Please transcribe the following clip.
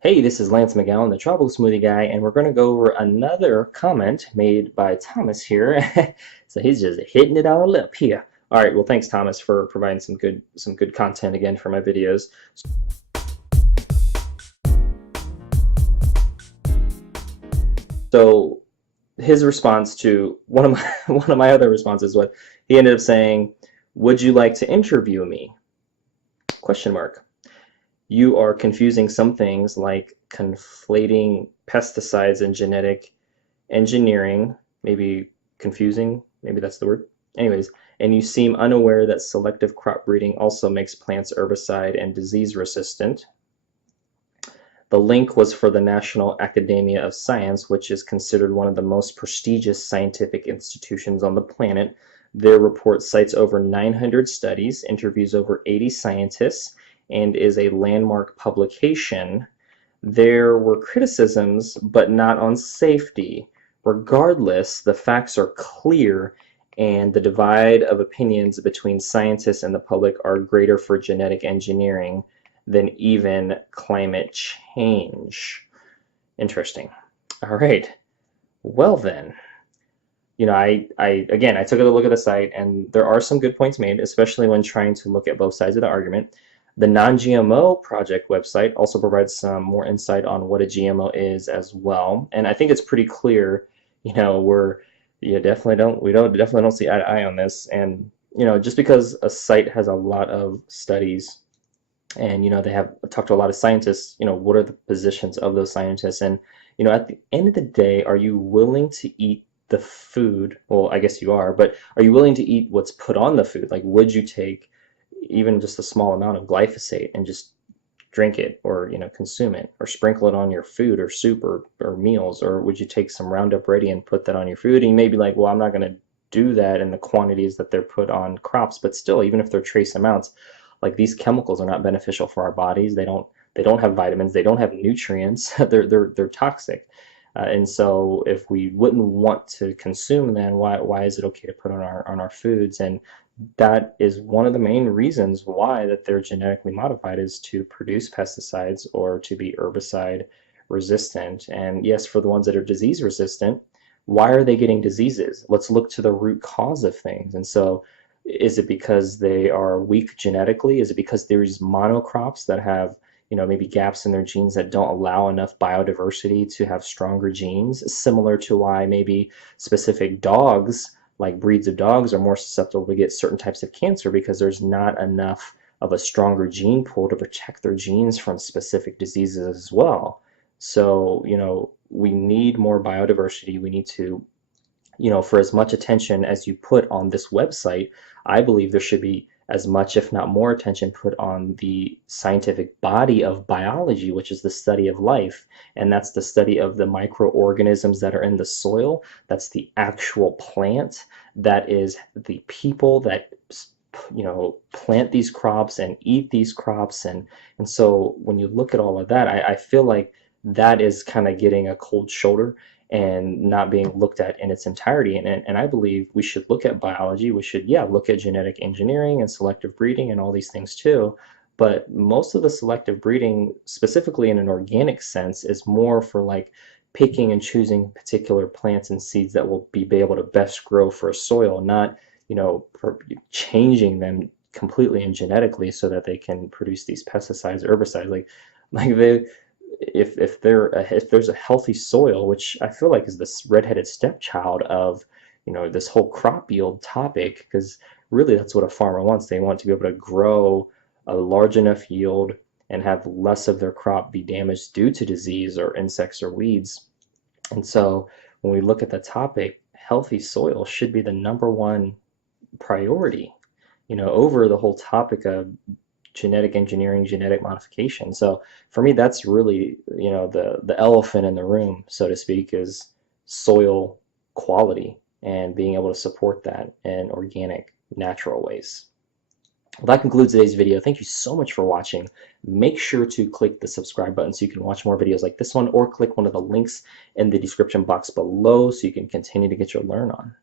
Hey, this is Lance McGowan, the Tropical Smoothie Guy, and we're going to go over another comment made by Thomas here. So he's just hitting it all up here. All right, well, thanks, Thomas, for providing some good content again for my videos. So his response to one of my one of my other responses was he ended up saying, "Would you like to interview me?" Question mark. You are confusing some things like conflating pesticides and genetic engineering, maybe confusing, maybe that's the word. Anyways, and you seem unaware that selective crop breeding also makes plants herbicide and disease resistant. The link was for the National Academia of Science, which is considered one of the most prestigious scientific institutions on the planet. Their report cites over 900 studies, interviews over 80 scientists, and is a landmark publication. There were criticisms, but not on safety. Regardless, the facts are clear, and the divide of opinions between scientists and the public are greater for genetic engineering than even climate change. Interesting. All right. Well then, again, I took a look at the site, and there are some good points made, especially when trying to look at both sides of the argument. The Non-GMO Project website also provides some more insight on what a GMO is as well, and I think it's pretty clear. Definitely don't see eye to eye on this, and just because a site has a lot of studies, and they have talked to a lot of scientists, what are the positions of those scientists, and at the end of the day, are you willing to eat the food? Well, I guess you are, but are you willing to eat what's put on the food? Like, would you take even just a small amount of glyphosate and just drink it, or consume it, or sprinkle it on your food or soup or meals? Or would you take some Roundup Ready and put that on your food? And you may be like, well, I'm not going to do that in the quantities that they're put on crops, but still, even if they're trace amounts, like, these chemicals are not beneficial for our bodies. They don't have vitamins, they don't have nutrients. They're toxic. And so if we wouldn't want to consume them, why is it okay to put on our foods? And that is one of the main reasons why that they're genetically modified, is to produce pesticides or to be herbicide resistant. And yes, for the ones that are disease resistant, why are they getting diseases? Let's look to the root cause of things. And so, is it because they are weak genetically? Is it because there's monocrops that have maybe gaps in their genes that don't allow enough biodiversity to have stronger genes, similar to why maybe specific dogs, like breeds of dogs, are more susceptible to get certain types of cancer, because there's not enough of a stronger gene pool to protect their genes from specific diseases as well. So, we need more biodiversity. We need to, for as much attention as you put on this website, I believe there should be as much, if not more, attention put on the scientific body of biology, which is the study of life. And that's the study of the microorganisms that are in the soil. That's the actual plant. That is the people that plant these crops and eat these crops. And so when you look at all of that, I feel like that is kind of getting a cold shoulder and not being looked at in its entirety. And I believe we should look at biology. We should, yeah, look at genetic engineering and selective breeding and all these things too. But most of the selective breeding, specifically in an organic sense, is more for like picking and choosing particular plants and seeds that will be able to best grow for a soil, not, for changing them completely and genetically so that they can produce these pesticides, herbicides. Like they, if there's a healthy soil, which I feel like is this redheaded stepchild of this whole crop yield topic, because really that's what a farmer wants. They want to be able to grow a large enough yield and have less of their crop be damaged due to disease or insects or weeds. And so when we look at the topic, healthy soil should be the number one priority, over the whole topic of genetic engineering, genetic modification. So for me, that's really, the elephant in the room, so to speak, is soil quality and being able to support that in organic, natural ways. Well, that concludes today's video. Thank you so much for watching. Make sure to click the subscribe button so you can watch more videos like this one, or click one of the links in the description box below so you can continue to get your learn on.